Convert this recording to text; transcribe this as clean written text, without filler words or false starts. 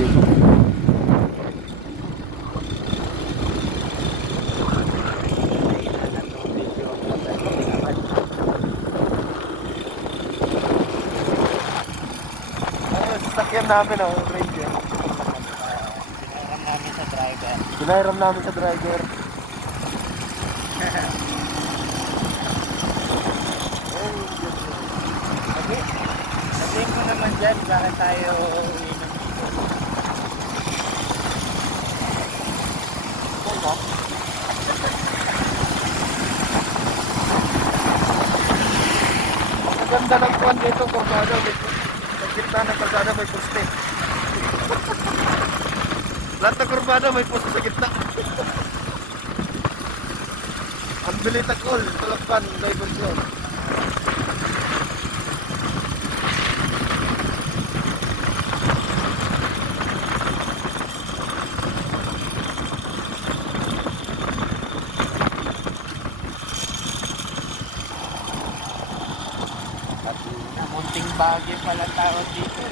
tayo. Sasakyan namin ang Ranger. Pinahiram namin sa driver. Pinahiram namin sa driver. Sabihin mo naman dyan, bakit tayo uwi ng dito? Ang ganda ng kuwan dito, Corbado. Sa gitna ng kalsada may poste. Lahat ng Corbado may poste sa gitna. Ang bilitakol, tulakpan, diversyon. Munting bagay pala tawag dito.